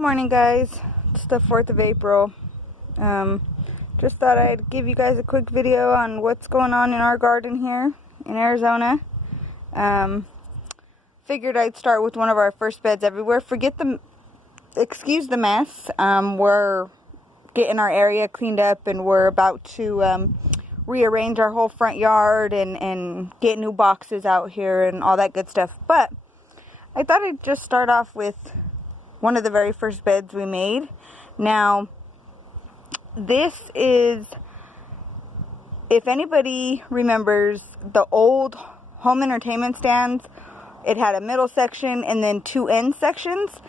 Good morning, guys. It's the 4th of April. Just thought I'd give you guys a quick video on what's going on in our garden here in Arizona. Figured I'd start with one of our first beds everywhere. Excuse the mess. We're getting our area cleaned up and we're about to rearrange our whole front yard and get new boxes out here and all that good stuff. But I thought I'd just start off with one of the very first beds we made. Now, this is, if anybody remembers the old home entertainment stands, it had a middle section and then two end sections.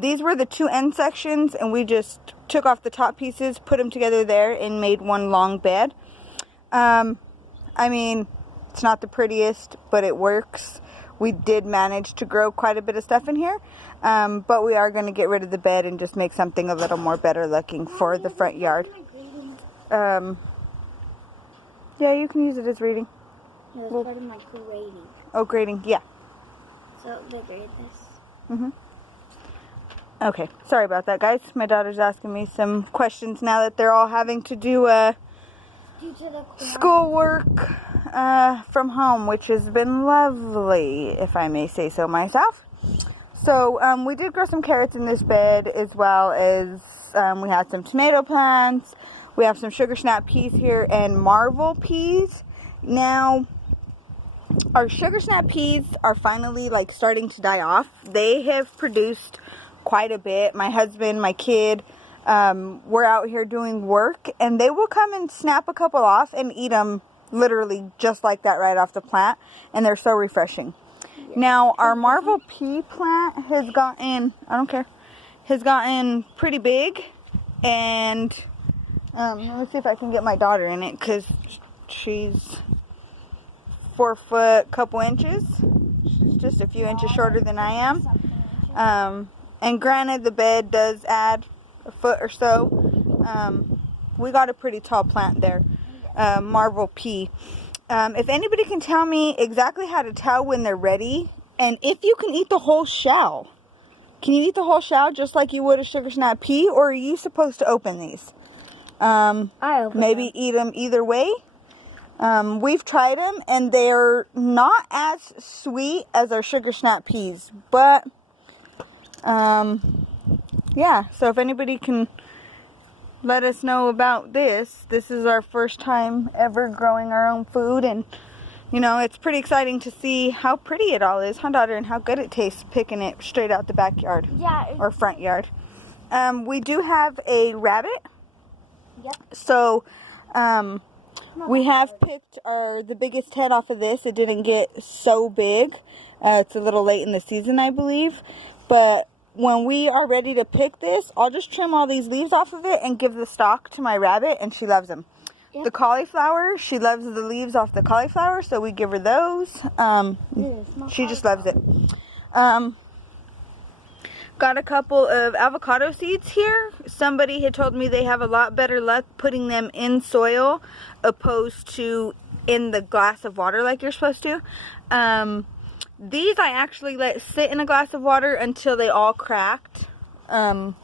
These were the two end sections, and we just took off the top pieces, put them together there, and made one long bed. I mean, it's not the prettiest, but it works. We did manage to grow quite a bit of stuff in here, but we are going to get rid of the bed and just make something a little more better looking for the front yard. Yeah, you can use it as reading. No, it's part of my grading. Oh, grading, yeah. So they grade this. Okay, sorry about that, guys. My daughter's asking me some questions now that they're all having to do schoolwork from home, which has been lovely, if I may say so myself. So we did grow some carrots in this bed, as well as we had some tomato plants. We have some sugar snap peas here and marvel peas. Now, our sugar snap peas are finally starting to die off. They have produced quite a bit. My husband, my kid, we're out here doing work, and they will come and snap a couple off and eat them literally just like that right off the plant, and they're so refreshing. Yeah. Now, our marvel pea plant has gotten, has gotten pretty big, and let me see if I can get my daughter in it, because she's 4 foot couple inches. She's just a few inches shorter than I am. And granted, the bed does add a foot or so. We got a pretty tall plant there, marvel pea. If anybody can tell me exactly how to tell when they're ready, and if you can eat the whole shell. Can you eat the whole shell just like you would a sugar snap pea, or are you supposed to open these? Maybe eat them either way. We've tried them, and they're not as sweet as our sugar snap peas, but yeah, so if anybody can let us know about this is our first time ever growing our own food, and you know, it's pretty exciting to see how pretty it all is, huh, daughter, and how good it tastes picking it straight out the backyard. Yeah. Or front yard. We do have a rabbit. Yep. So, we have picked the biggest head off of this. It didn't get so big. It's a little late in the season, I believe. But when we are ready to pick this, I'll just trim all these leaves off of it and give the stalk to my rabbit, and she loves them. Yep. The cauliflower, she loves the leaves off the cauliflower, so we give her those. She just loves it. Got a couple of avocado seeds here. Somebody had told me they have a lot better luck putting them in soil opposed to in the glass of water like you're supposed to. These I actually let sit in a glass of water until they all cracked. And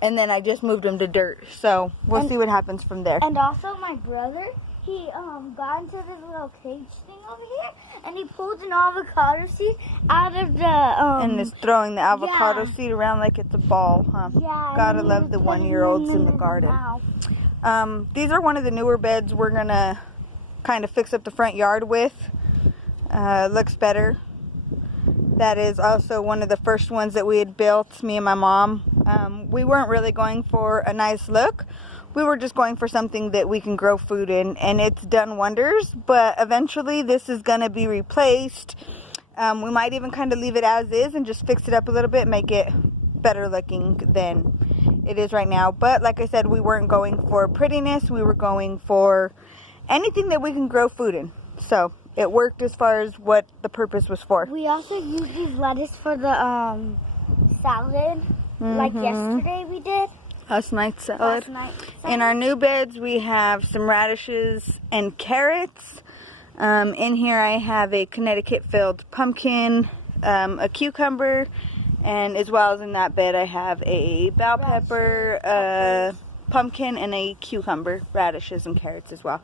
then I just moved them to dirt. So we'll see what happens from there. And also my brother, he got into this little cage thing over here, and he pulled an avocado seed out of the and is throwing the avocado seed around like it's a ball, huh? Yeah. Gotta love the 1-year-olds in the garden. These are one of the newer beds we're gonna kind of fix up the front yard with. Looks better. That is also one of the first ones that we had built, me and my mom. We weren't really going for a nice look. We were just going for something that we can grow food in, and it's done wonders. But eventually this is going to be replaced. We might even kind of leave it as is and just fix it up a little bit, make it better looking than it is right now. But like I said, we weren't going for prettiness. We were going for anything that we can grow food in. So it worked as far as what the purpose was for. We also used these lettuce for the salad, like yesterday we did. Last night's salad. In our new beds, we have some radishes and carrots. In here, I have a Connecticut-filled pumpkin, a cucumber, And as well as in that bed, I have a bell pepper, a pumpkin, and a cucumber, radishes, and carrots as well.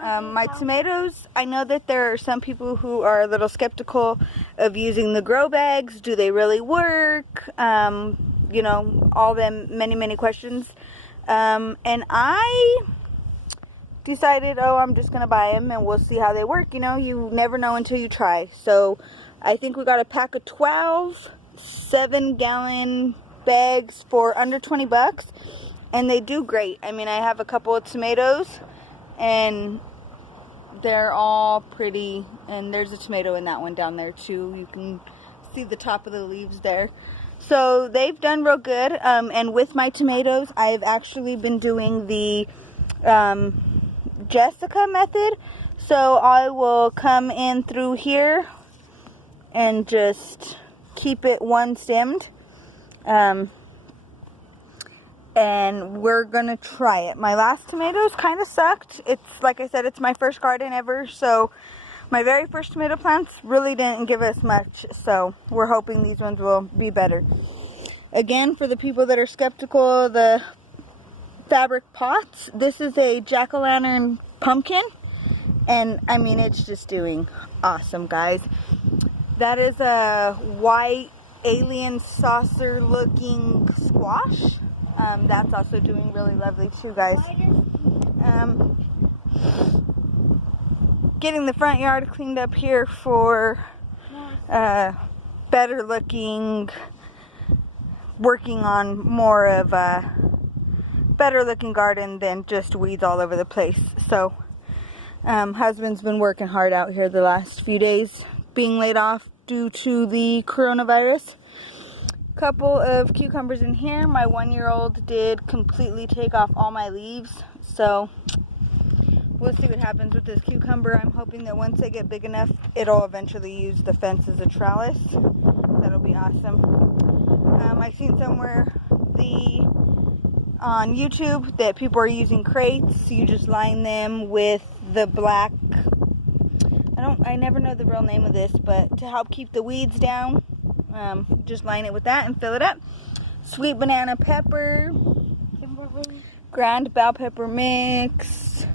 My tomatoes, I know that there are some people who are a little skeptical of using the grow bags. Do they really work? You know, all them many questions. And I decided, oh, I'm just going to buy them and we'll see how they work. You know, you never know until you try. So I think we got a pack of 12 7-gallon bags for under 20 bucks. And they do great. I mean, I have a couple of tomatoes and they're all pretty. And there's a tomato in that one down there too. You can see the top of the leaves there. So they've done real good. And with my tomatoes, I've actually been doing the Jessica method. So I will come in through here and just keep it one stemmed. And we're gonna try it. My last tomatoes kind of sucked. It's like I said, it's my first garden ever, so my very first tomato plants really didn't give us much, so we're hoping these ones will be better. Again, for the people that are skeptical of the fabric pots, this is a jack-o'-lantern pumpkin, and I mean, it's just doing awesome, guys. That is a white alien saucer looking squash. That's also doing really lovely too, guys. Getting the front yard cleaned up here for better looking, working on more of a better looking garden than just weeds all over the place. So husband's been working hard out here the last few days, being laid off due to the coronavirus. Couple of cucumbers in here. My 1-year-old did completely take off all my leaves, so we'll see what happens with this cucumber. I'm hoping that once they get big enough, it'll eventually use the fence as a trellis. That'll be awesome. I've seen somewhere on YouTube that people are using crates. You just line them with the black, I never know the real name of this, but to help keep the weeds down, just line it with that and fill it up. Sweet banana pepper, ground bell pepper mix.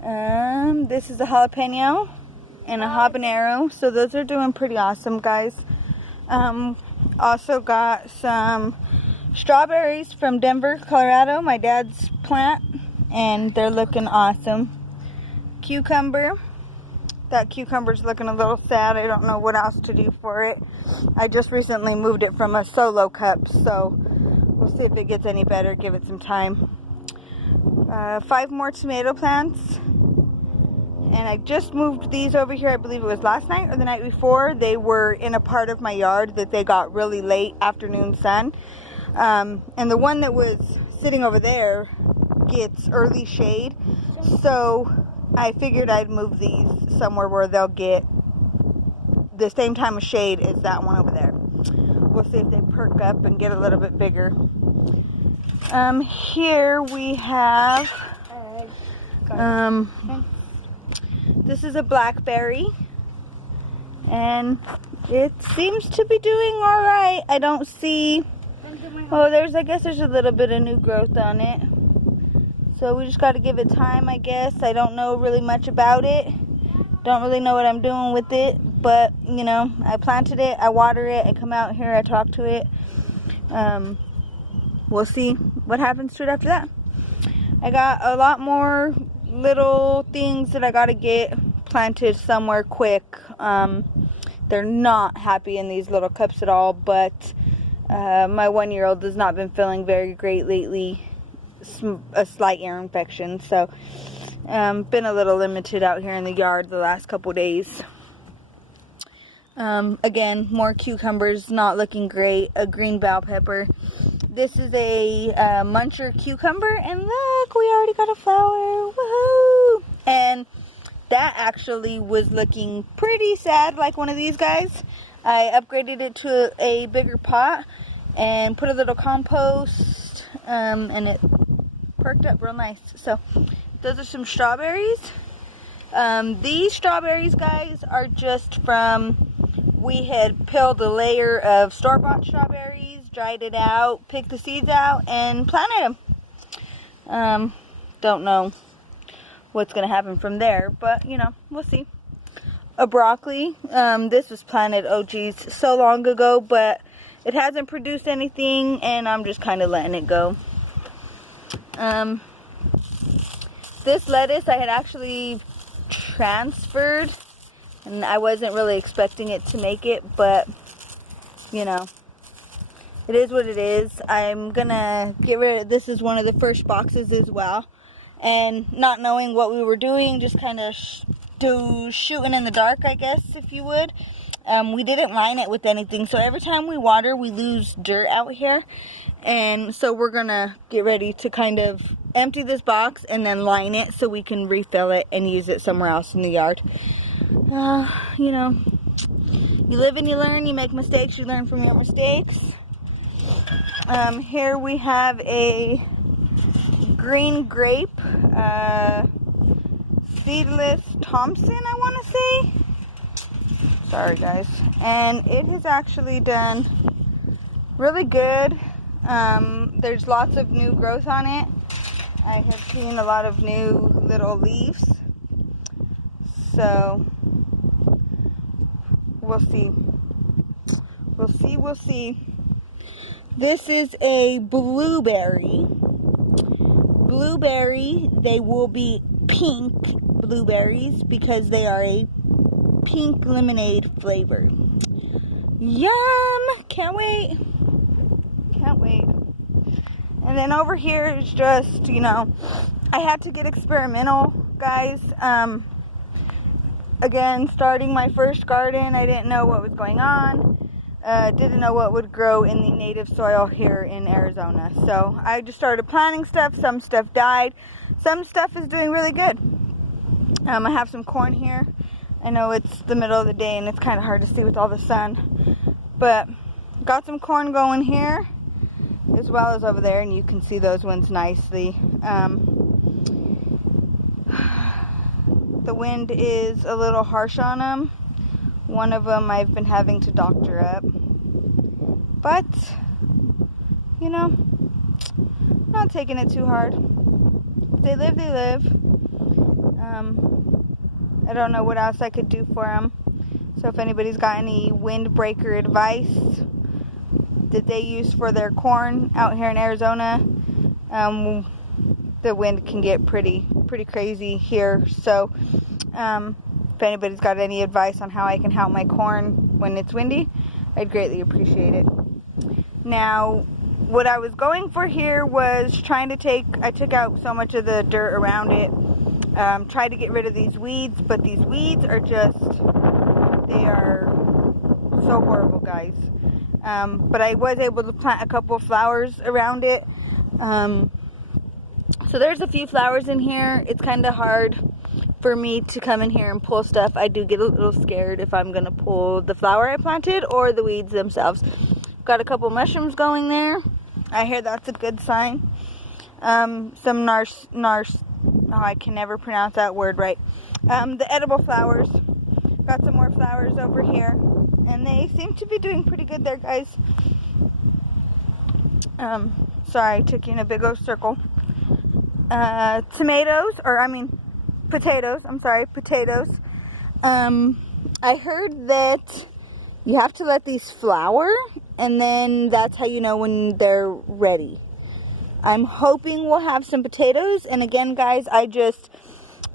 This is a jalapeno and a habanero. So those are doing pretty awesome, guys. Also got some strawberries from Denver, Colorado, my dad's plant, and they're looking awesome. Cucumber. That cucumber's looking a little sad. I don't know what else to do for it. I just recently moved it from a solo cup, so we'll see if it gets any better. Give it some time. 5 more tomato plants. And I just moved these over here, I believe it was last night or the night before. They were in a part of my yard that they got really late afternoon sun. And the one that was sitting over there gets early shade. So I figured I'd move these somewhere where they'll get the same time of shade as that one over there. We'll see if they perk up and get a little bit bigger. Here we have, this is a blackberry, and it seems to be doing alright. I don't see, I guess there's a little bit of new growth on it. So we just got to give it time, I guess. I don't know really much about it. Don't really know what I'm doing with it. But, you know, I planted it, I water it, I come out here, I talk to it. We'll see what happens to it after that. I got a lot more little things that I got to get planted somewhere quick. They're not happy in these little cups at all. But my 1-year-old has not been feeling very great lately. A slight ear infection, so been a little limited out here in the yard the last couple days. Again, more cucumbers, not looking great. A green bell pepper. This is a muncher cucumber, and look, we already got a flower. Woohoo! And that actually was looking pretty sad, like one of these guys. I upgraded it to a bigger pot and put a little compost, and it perked up real nice. So those are some strawberries. These strawberries, guys, are just from we had peeled a layer of store-bought strawberries, dried it out, picked the seeds out, and planted them. Don't know what's going to happen from there, but, you know, we'll see. A broccoli. This was planted, oh geez, so long ago, but it hasn't produced anything, and I'm just kind of letting it go. This lettuce I had actually transferred, and I wasn't really expecting it to make it, but, you know, it is what it is. I'm gonna get rid of, this is one of the first boxes as well, and not knowing what we were doing, just kind of shooting in the dark, I guess, if you would. We didn't line it with anything, so every time we water, we lose dirt out here. And so we're gonna get ready to kind of empty this box and then line it so we can refill it and use it somewhere else in the yard. You know, you live and you learn, you make mistakes, you learn from your mistakes. Here we have a green grape, seedless Thompson, I want to say. Sorry guys. And it has actually done really good. There's lots of new growth on it. I have seen a lot of new little leaves. So we'll see. We'll see. This is a blueberry. They will be pink blueberries because they are a pink lemonade flavor. Yum! Can't wait. And then over here is just, you know, I had to get experimental, guys. Again, starting my first garden, I didn't know what was going on. Didn't know what would grow in the native soil here in Arizona. So I just started planting stuff. Some stuff died. Some stuff is doing really good. I have some corn here. I know it's the middle of the day and it's kind of hard to see with all the sun. But got some corn going here as well as over there, and you can see those ones nicely. The wind is a little harsh on them. One of them I've been having to doctor up. But, you know, not taking it too hard. If they live, they live. I don't know what else I could do for them. So if anybody's got any windbreaker advice that they use for their corn out here in Arizona, the wind can get pretty crazy here. So if anybody's got any advice on how I can help my corn when it's windy, I'd greatly appreciate it. Now, what I was going for here was I took out so much of the dirt around it, tried to get rid of these weeds, but these weeds are they are so horrible, guys. But I was able to plant a couple of flowers around it. So there's a few flowers in here. It's kind of hard for me to come in here and pull stuff. I do get a little scared if I'm going to pull the flower I planted or the weeds themselves. Got a couple mushrooms going there. I hear that's a good sign. Some I can never pronounce that word right. The edible flowers. Got some more flowers over here. And they seem to be doing pretty good there, guys. Sorry, I took you in a big old circle. Potatoes. I'm sorry, potatoes. I heard that you have to let these flower, and then that's how you know when they're ready. I'm hoping we'll have some potatoes. And again, guys, I just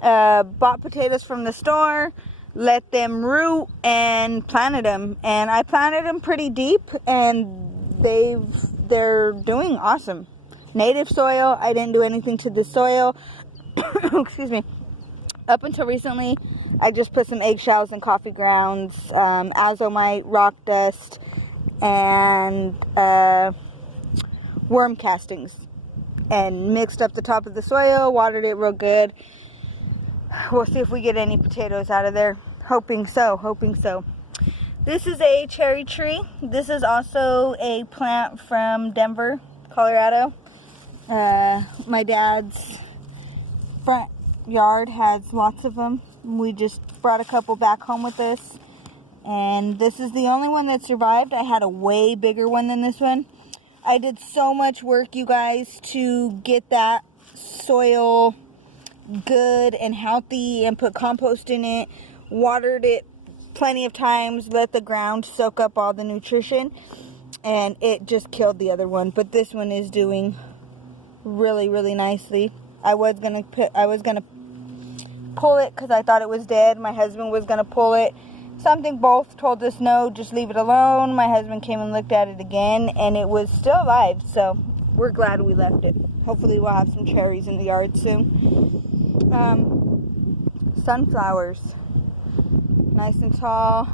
bought potatoes from the store, let them root, and planted them. And I planted them pretty deep, and they're doing awesome. Native soil. I didn't do anything to the soil. Excuse me. Up until recently, I just put some eggshells and coffee grounds, azomite, rock dust, and worm castings, and mixed up the top of the soil, watered it real good. We'll see if we get any potatoes out of there. Hoping so. This is a cherry tree. This is also a plant from Denver, Colorado. My dad's front yard has lots of them. We just brought a couple back home with us, And this is the only one that survived. I had a way bigger one than this one. I did so much work, you guys, to get that soil good and healthy and put compost in it, watered it plenty of times, let the ground soak up all the nutrition, and it just killed the other one. But this one is doing really, really nicely. I was gonna pull it because I thought it was dead. My husband was gonna pull it. Something both told us no, just leave it alone. My husband came and looked at it again, and it was still alive, so we're glad we left it. Hopefully we'll have some cherries in the yard soon. Sunflowers, nice and tall.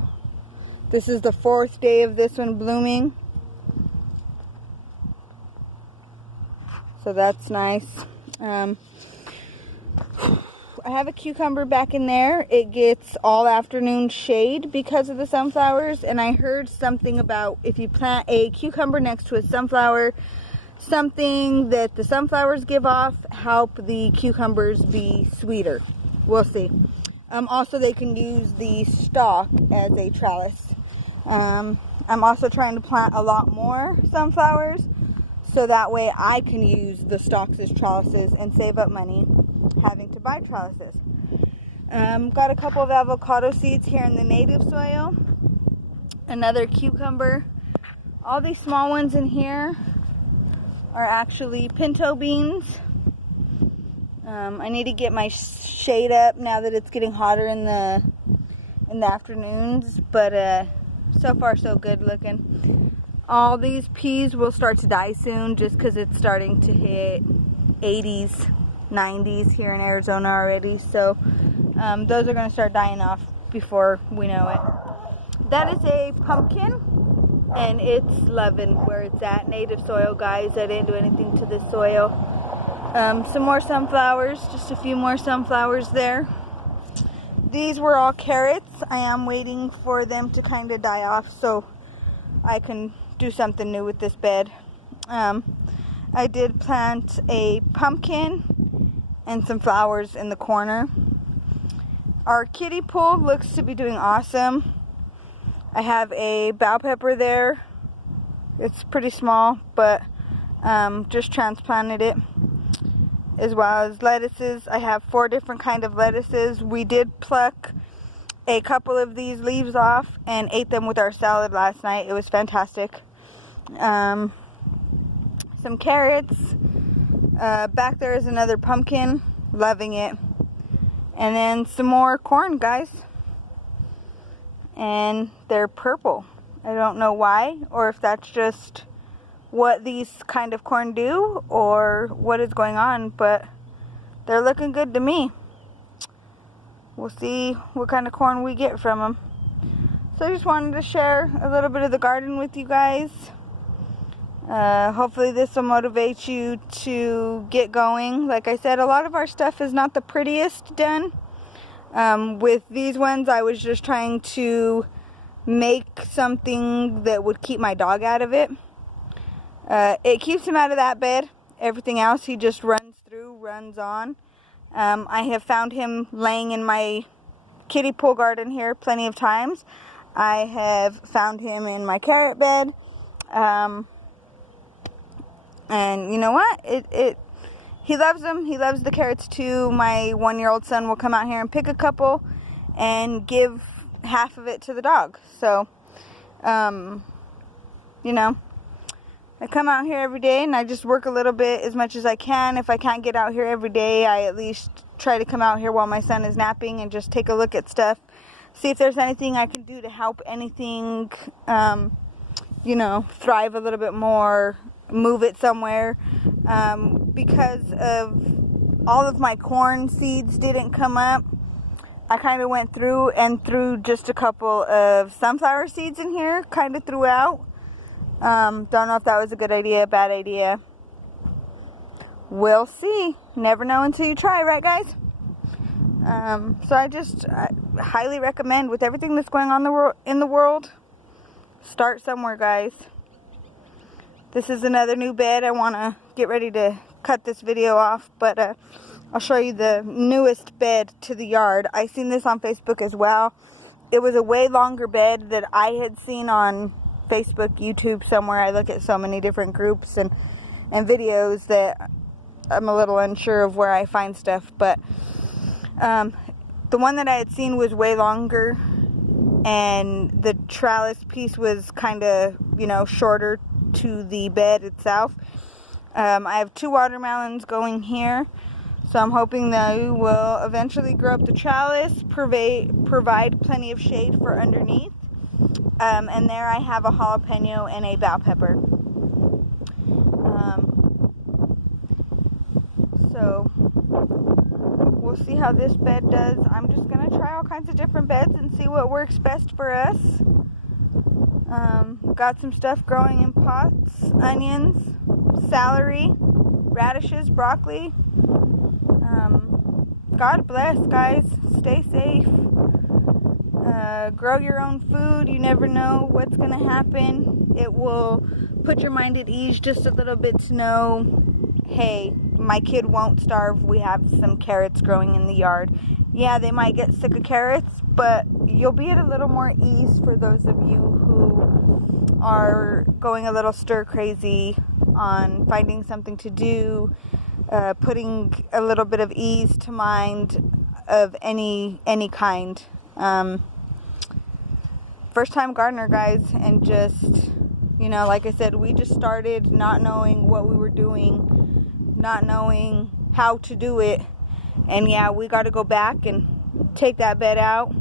This is the 4th day of this one blooming, so that's nice. I have a cucumber back in there. It gets all afternoon shade because of the sunflowers, and I heard something about if you plant a cucumber next to a sunflower, something that the sunflowers give off help the cucumbers be sweeter. We'll see. Also, they can use the stalk as a trellis. I'm also trying to plant a lot more sunflowers, so that way I can use the stalks as trellises and save up money having to buy trellises. Got a couple of avocado seeds here in the native soil. Another cucumber. All these small ones in here are actually pinto beans. I need to get my shade up now that it's getting hotter in the afternoons, but so far so good looking. All these peas will start to die soon just because it's starting to hit 80s, 90s here in Arizona already, so those are going to start dying off before we know it. That is a pumpkin, and it's loving where it's at. Native soil, guys. I didn't do anything to the soil. Some more sunflowers, just a few more sunflowers there. These were all carrots. I am waiting for them to kind of die off so I can do something new with this bed. I did plant a pumpkin and some flowers in the corner. Our kiddie pool looks to be doing awesome. I have a bell pepper there. It's pretty small, but just transplanted it. As well as lettuces. I have 4 different kind of lettuces. We did pluck a couple of these leaves off and ate them with our salad last night. It was fantastic. Some carrots. Back there is another pumpkin. Loving it. And then some more corn, guys. And they're purple. I don't know why, or if that's just what these kind of corn do or what is going on, but they're looking good to me. We'll see what kind of corn we get from them. So I just wanted to share a little bit of the garden with you guys. Hopefully this will motivate you to get going. Like I said, a lot of our stuff is not the prettiest done. With these ones, I was just trying to make something that would keep my dog out of it. It keeps him out of that bed. Everything else he just runs through, runs on. I have found him laying in my kiddie pool garden here plenty of times. I have found him in my carrot bed. And you know what? He loves them. He loves the carrots too. My 1-year-old son will come out here and pick a couple and give half of it to the dog. So, you know, I come out here every day and I just work a little bit as much as I can. If I can't get out here every day, I at least try to come out here while my son is napping and just take a look at stuff. See if there's anything I can do to help anything, you know, thrive a little bit more, move it somewhere. Because of all of my corn seeds didn't come up, I kind of went through and threw just a couple of sunflower seeds in here, kind of threw out. Don't know if that was a good idea, bad idea. We'll see. Never know until you try, right guys? So I highly recommend, with everything that's going on in the world, start somewhere, guys. This is another new bed. I want to get ready to cut this video off, but I'll show you the newest bed to the yard. I seen this on Facebook as well. it was a way longer bed that I had seen on Facebook, YouTube, somewhere. I look at so many different groups and videos that I'm a little unsure of where I find stuff. But the one that I had seen was way longer, and the trellis piece was kind of, you know, shorter to the bed itself. I have 2 watermelons going here, so I'm hoping they will eventually grow up the trellis, provide plenty of shade for underneath. And there I have a jalapeno and a bell pepper. So we'll see how this bed does. I'm just going to try all kinds of different beds and see what works best for us. Got some stuff growing in pots, onions, celery, radishes, broccoli. God bless, guys. Stay safe. Grow your own food. You never know what's going to happen. It will put your mind at ease just a little bit to know, hey, my kid won't starve. We have some carrots growing in the yard. Yeah, they might get sick of carrots, but you'll be at a little more ease for those of you who are going a little stir crazy on finding something to do, putting a little bit of ease to mind of any kind. First time gardener, guys, and just, you know, like I said, we just started not knowing what we were doing, not knowing how to do it. And yeah, we got to go back and take that bed out,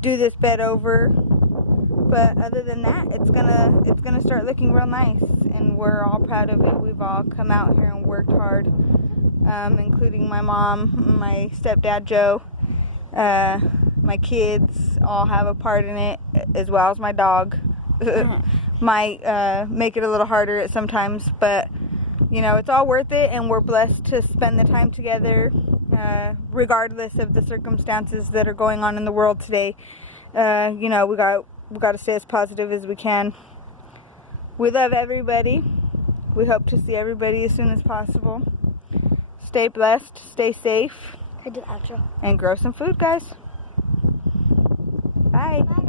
do this bed over. But other than that, it's gonna start looking real nice, and we're all proud of it. We've all come out here and worked hard, including my mom, my stepdad Joe, my kids all have a part in it, as well as my dog. Might make it a little harder at sometimes, but you know, it's all worth it, and we're blessed to spend the time together, regardless of the circumstances that are going on in the world today. You know, we got to stay as positive as we can. We love everybody. We hope to see everybody as soon as possible. Stay blessed, stay safe, I do outro. and grow some food, guys. Bye. Bye.